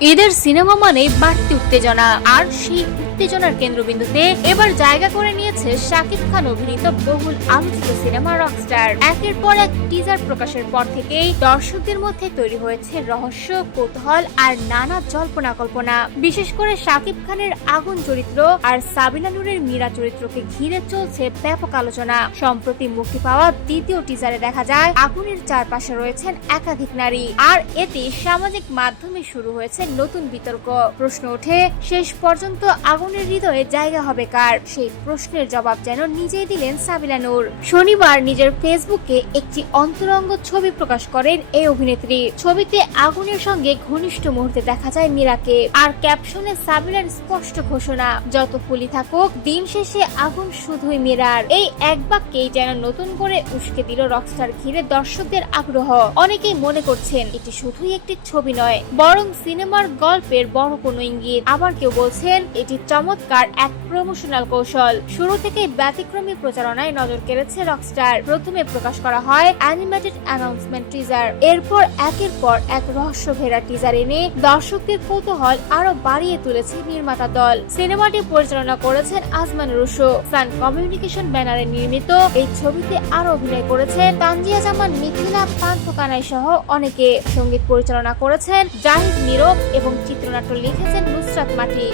ঈদের সিনেমা মানে বাড়তি উত্তেজনা, আর সেই উত্তেজনার কেন্দ্রবিন্দুতে এবার জায়গা করে নিয়েছে শাকিব খান অভিনীত বহুল আলোচিত সিনেমা রকস্টার। একের পর এক টিজার প্রকাশের পর থেকেই দর্শকদের মধ্যে তৈরি হয়েছে রহস্য, কৌতূহল আর নানা জল্পনা কল্পনা। বিশেষ করে শাকিব খানের আগুন চরিত্র আর সাবিনা নূরের মীরা চরিত্রকে ঘিরে চলছে ব্যাপক আলোচনা। সম্প্রতি মুক্তি পাওয়া দ্বিতীয় টিজারে দেখা যায় আগুনের চারপাশে রয়েছেন একাধিক নারী, আর এতে সামাজিক মাধ্যমে শুরু হয়েছে নতুন বিতর্ক। প্রশ্ন ওঠে, শেষ পর্যন্ত আগুনের হৃদয়ে জায়গা হবে কার? সেই প্রশ্নের জবাব যেন নিজেই দিলেন সাবিনা নূর। শনিবার নিজের ফেসবুকে একটি অন্তরঙ্গ ছবি প্রকাশ করেন এই অভিনেত্রী। ছবিতে আগুনের সঙ্গে ঘনিষ্ঠ মুহূর্তে দেখা যায় মীরাকে, আর ক্যাপশনে সাবিনার স্পষ্ট ঘোষণা, যত ফুলি থাকুক দিন শেষে আগুন শুধুই মীরার। এই এক বাক্যেই যেন নতুন করে উস্কে দিল রকস্টার ঘিরে দর্শকদের আগ্রহ। অনেকেই মনে করছেন এটি শুধুই একটি ছবি নয়, বরং সিনেমার গল্পের বড় কোনো ইঙ্গিত। আবার কেউ বলছেন এটি চমৎকার এক প্রমোশনাল কৌশল। শুরু থেকে ব্যতিক্রমী প্রচারণায় নজর কেড়েছে রকস্টার। প্রথমে প্রকাশ করা হয় অ্যানিমেটেড অ্যানাউন্সমেন্ট টিজার, এরপর একের পর এক রহস্য ঘেরা টিজার এনে দর্শকদের কৌতূহল আরো বাড়িয়ে তুলেছে নির্মাতা দল। সিনেমাটি পরিচালনা করেছেন আজমান রুশো। সান কমিউনিকেশন ব্যানারে নির্মিত এই ছবিতে আরো অভিনয় করেছেন তানজিয়া জামান, মিথিলা, পান্থ কানাই সহ অনেকে। সঙ্গীত পরিচালনা করেছেন জাহিদ নীরব এবং চিত্রনাট্য লিখেছেন নুসরাত মাটি।